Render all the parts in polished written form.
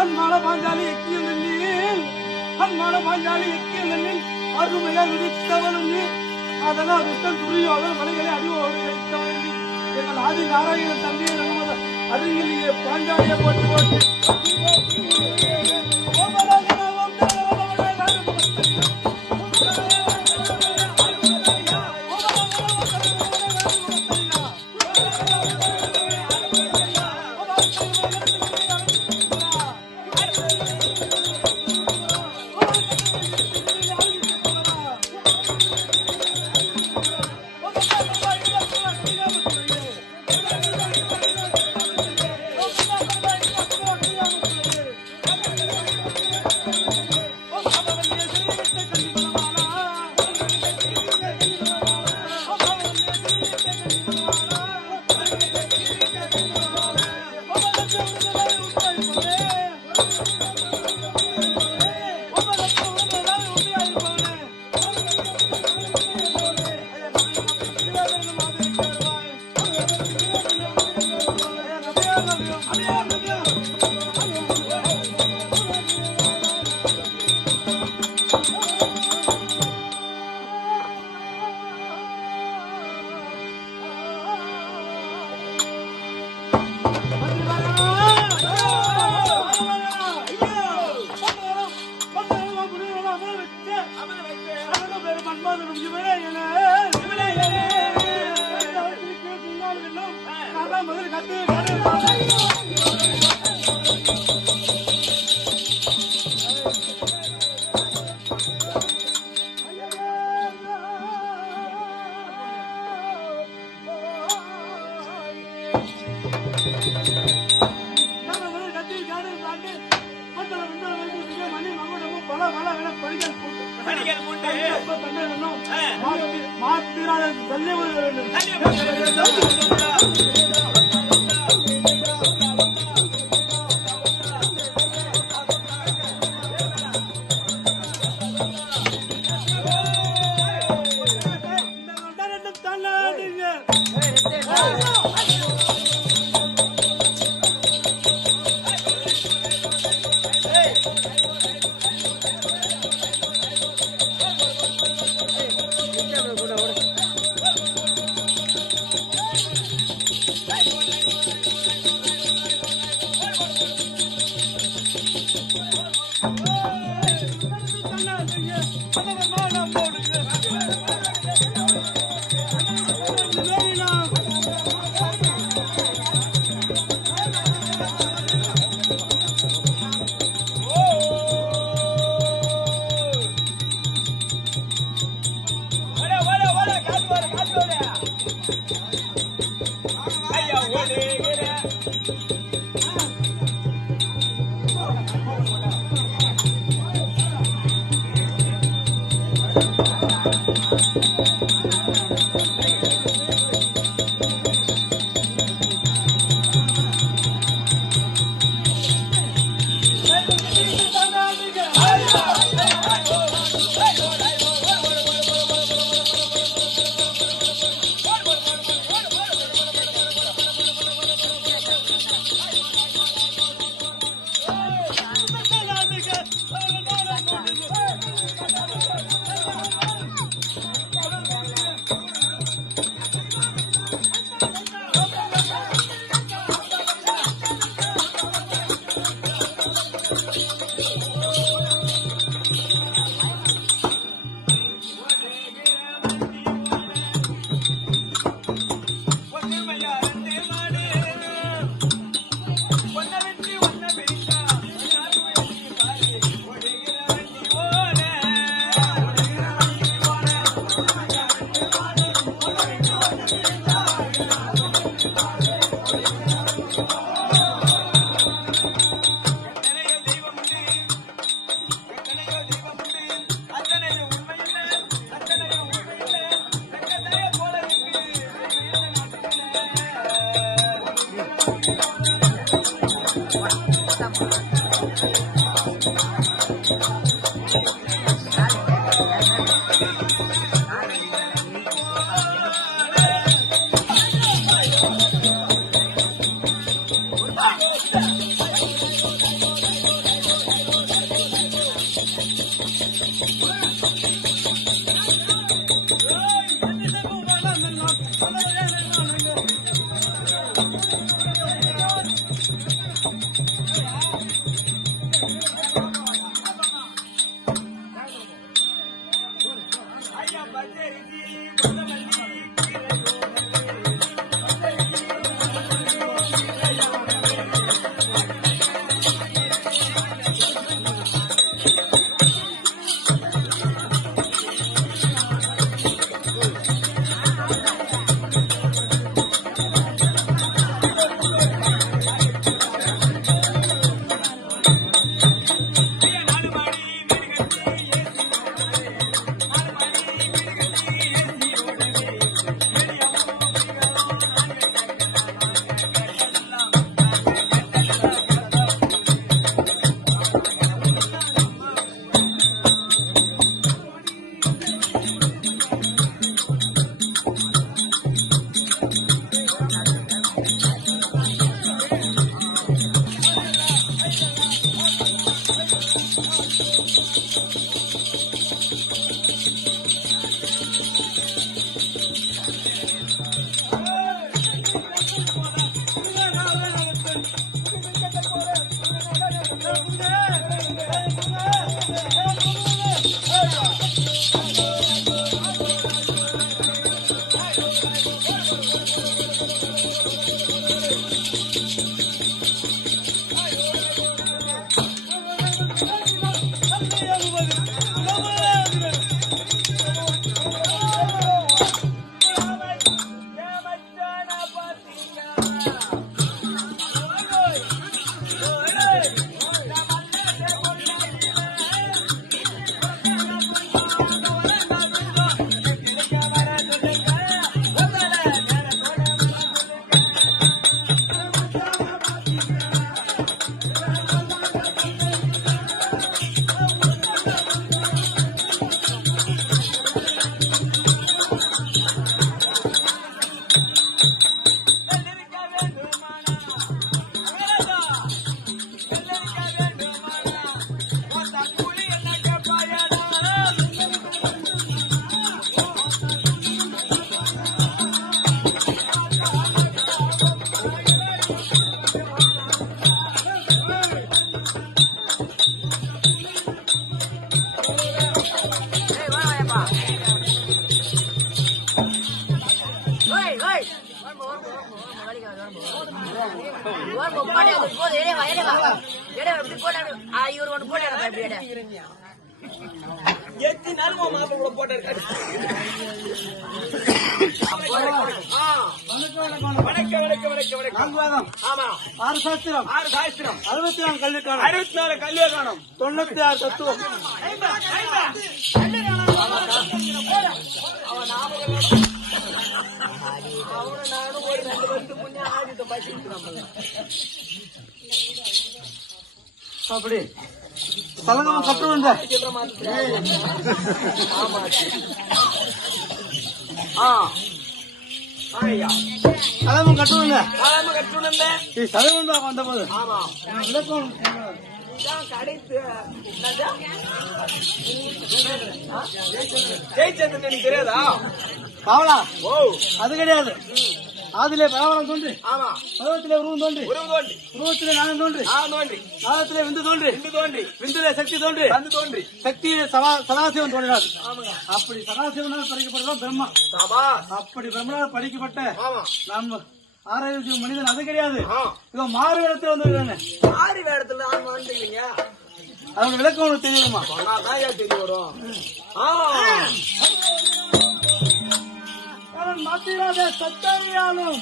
அன்பான பாஞ்சாலி எக்கியல் அன்பான பாஞ்சாலி எக்கியல் அருமையால் விதித்தவன் அதனால் விஷ்ணன் துரியோதன் மலைகளை அறிவோடு வைத்தவன் எங்கள் ஆதி நாராயணன் தந்தையை நமது அருகிலேயே பாஞ்சாலியை போட்டு போட்டு ஆறு சாஸ்திரம் 64 கல்வியை காணும் 96 தத்துவம் அப்படி சலங்கமா கட்டு வந்த சலகம் கட்டுவங்க சலகம் வந்த போது விளக்கம் தெரியாதா காவலா அது கிடையாது ஆதிலே பராவரம் தோன்றி பருவத்திலே உருவம் தோன்றி உருவத்திலே நாகம் தோன்றி நாகத்திலே விந்து தோன்றி விந்துலே சக்தி தோன்றி சக்தியிலே சதாசிவன் தோன்றினார். அப்படி சதாசிவனால் படைக்கப்பட்டதான் பிரம்மா. அப்படி பிரம்மனால் படைக்கப்பட்ட நம்ம ஆரோக்கிய மனிதன் அது கிடையாது. இவன் மாறு வேடத்தில் வந்து மாறி வேடத்துல வந்துருக்கீங்க. அதோட விளக்கம் உனக்கு தெரியுமா? தெரிய வரும். மாத்திராத சத்தறியாலும்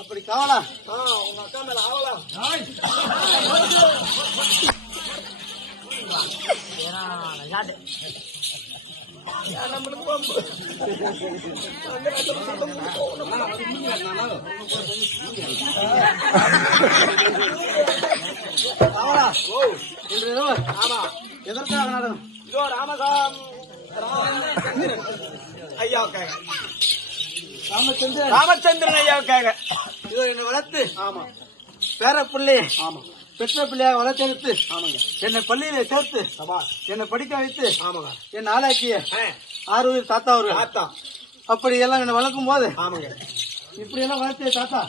அப்படி காவலா உங்க அக்கா மேல ஆவலாம். காவலா இன்று இரவு எதற்காக நாடகம்? இதோ ராமசாமி ஐயாவுக்காக, ராமச்சந்திரன் ஐயாவுக்காக இதோ என்னை வளர்த்து பேர பிள்ளை பெற்ற பிள்ளையாக வளர்த்தெடுத்து என்னை பள்ளியில சேர்த்து என்னை படிக்க வைத்து என் ஆளாக்கிய ஆரூர் தாத்தா அவர்கள் அப்படி எல்லாம் என்னை வளர்க்கும் போது இப்படி எல்லாம் வளர்த்திய தாத்தா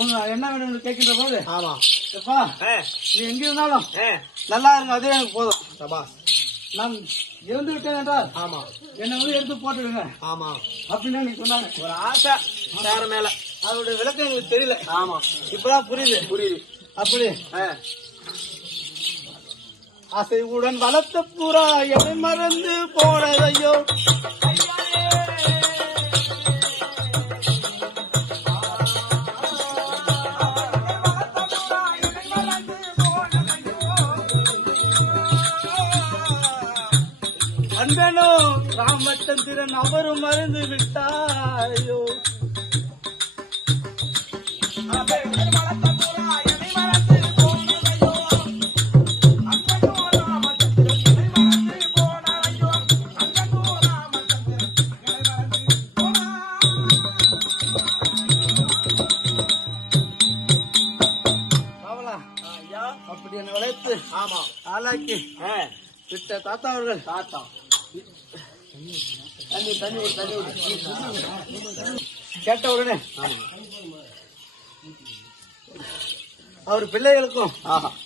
உங்க என்ன வேணும் கேட்கின்ற போது எப்பா நீ எங்க இருந்தாலும் நல்லா இருங்க, அதே எனக்கு போதும். நான் இறந்து விட்டேன் என்றால் என்னை வந்து எடுத்து போட்டுடுங்க அப்படின்னு நீங்க சொன்னாங்க. ஒரு ஆசை வேற மேல, அதோட விளக்கம் எங்களுக்கு தெரியல. இப்பதான் புரியுது. அப்படி அசைவுடன் வளர்த்த புறா என்னை மறந்து போனதையோ. அன்பனோ ராமச்சந்திரன் அவரும் மறந்து விட்டாயோ. அப்படி என்ன வளர்த்து ஆளாக்கி விட்ட தாத்தா அவர்கள் கேட்ட உடனே அவர் பிள்ளைகளுக்கும்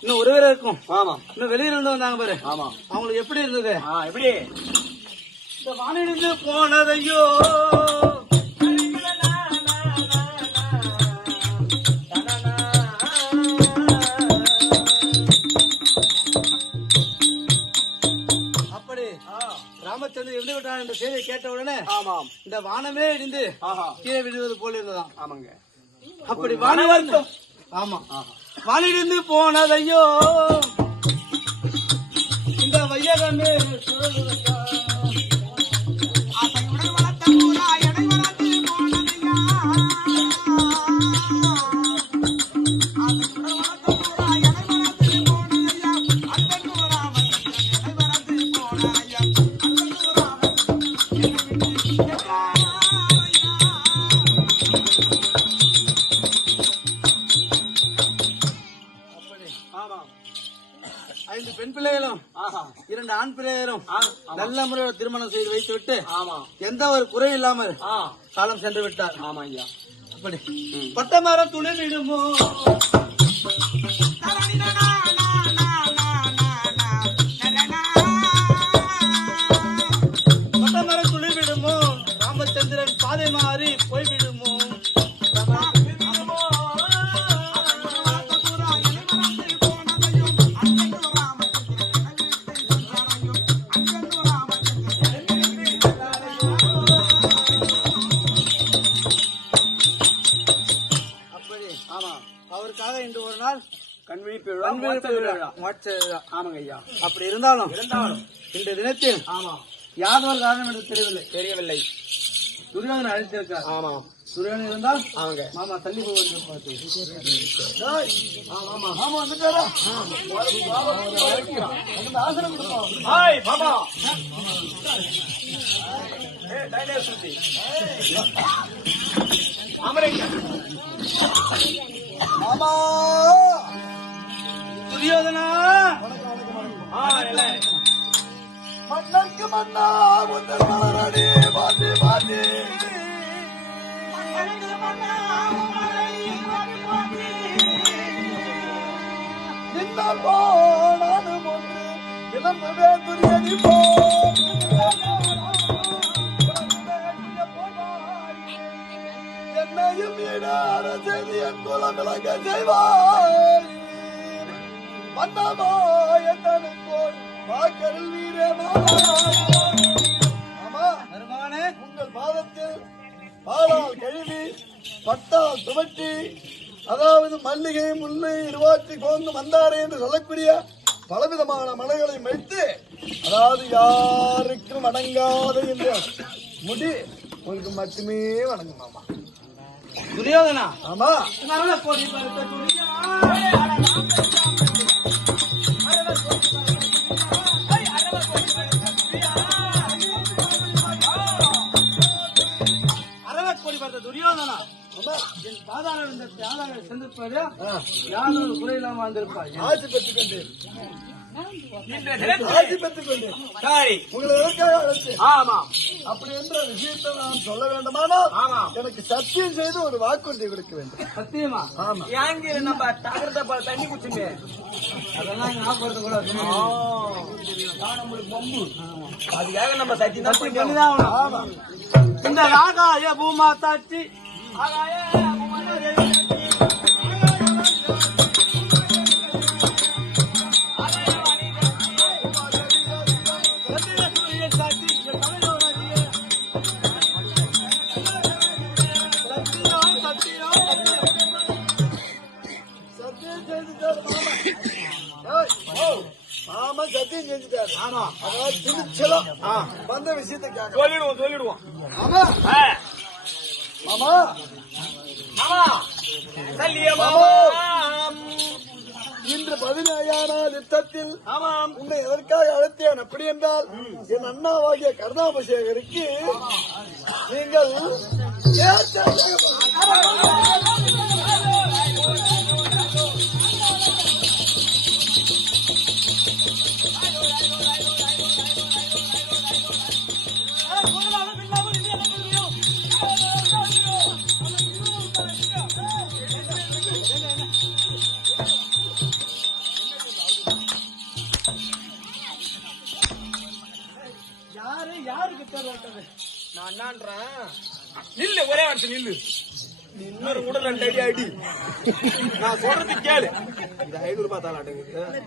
இன்னும் உறவினருக்கும் இன்னும் வெளியில இருந்து வந்தாங்க பாரு. அவங்களுக்கு எப்படி இருந்தது? எப்படி இந்த வானிலிருந்து போனதையோ. ராமச்சந்திரன் இருந்து விட்டார் என்ற செய்தியை கேட்ட உடனே இந்த வானமே இடிந்து கீழே விழுவது போல இருந்ததாம். ஆமாங்க. அப்படி வானவர்த்தம் வானிலிருந்து போனதையோ இந்த வையகமே பெண் பிள்ளைகளும் 2 ஆண் பிள்ளைகளும் நல்ல முறையில் திருமணம் செய்து வைத்து விட்டு எந்த ஒரு குறை இல்லாமல் காலம் சென்று விட்டார். ஆமா ஐயா. அப்படி பட்ட மரம் துளிர்விடுமோ பட்ட மரம் துளிர்விடுமோ ராமச்சந்திரன் பாதை மாறி போய்விடுமோ. அவருக்காக இன்று ஒரு நாள் கண்விழிப்பு ஆமாங்க ஐயா. அப்படி இருந்தாலும் இந்த தினத்தில் யாதொரு காரணம் என்று தெரியவில்லை. துரியோதனை அழைத்திருக்கார். ஆமாம். துரியோதனை இருந்தால் அவங்க மாமா தள்ளி போவது வந்துட்டாரா? ஆசனம் மாமா துரியோதனா மன்னருக்கு மன்னா முந்தல் மலரடி பாட்டி பாட்டி நின்னால் போனாலும் ஒன்று விளம்பவே துரியடி போ என்னையும் ஈடான செய்தி என் குலம் விளங்க செய்வாய். வண்ணமா என்னோர் வாக்கரில் வீரே மாமா மருமகனே உங்கள் பாதத்தில் பாலால் கழுவி பட்டால் துவட்டி அதாவது மல்லிகை முல்லை இருவாற்றி கோந்து மந்தாரை என்று சொல்லக்கூடிய பலவிதமான மலைகளை வைத்து அதாவது யாருக்கும் அடங்காத இந்த முடி உங்களுக்கு மட்டுமே வணங்கும் மாமா. துரியோதனா ஆமா போட்டி அரவக்கோடி பார்த்த துரியோதனா என் பாதாள சென்றிருப்பாரு யாரும் குறை இல்லாம வந்திருப்பார். ஆட்சி பெற்றுக் கொண்டு அப்படி என்ற விஷயத்தை நான் சொல்ல வேண்டுமானால் எனக்கு சத்தியம் செய்து ஒரு வாக்குறுதி கொடுக்க வேண்டும். சத்தியமா? ஆமா. நம்ம தண்ணி குடிச்சுங்க அதெல்லாம் ஞாபகப்படுத்த கூட பம்பு அதுக்காக நம்ம சத்தியம் பண்ணிதான். ஆமா. இந்த ஆகாய பூமா தாட்சி மாமா சத்தியம் செஞ்சுட்டாரு. ஆமா, அதாவது திருச்சலம் வந்த விஷயத்தை கேட்க சொல்லிடுவோம். ஆமா ஆ. மாமா மாமா சல்லிய மாமா. இன்று 17ஆம் நாள் யுத்தத்தில் ஆமாம். உன்னை எதற்காக அழைத்தேன் அப்படி என்றால் என் அண்ணாவாகிய கருணாபிஷேகருக்கு நீங்கள் யாருக்கு தேர்வாட்டது? நான் என்னன்றேன், நில்லு, ஒரே வருஷம் நில்லு. நீ இன்னொரு கூட 2 அடி அடி. நான் சொல்றது கேளு. இது 500 ரூபாய் தாளாட்டுங்க.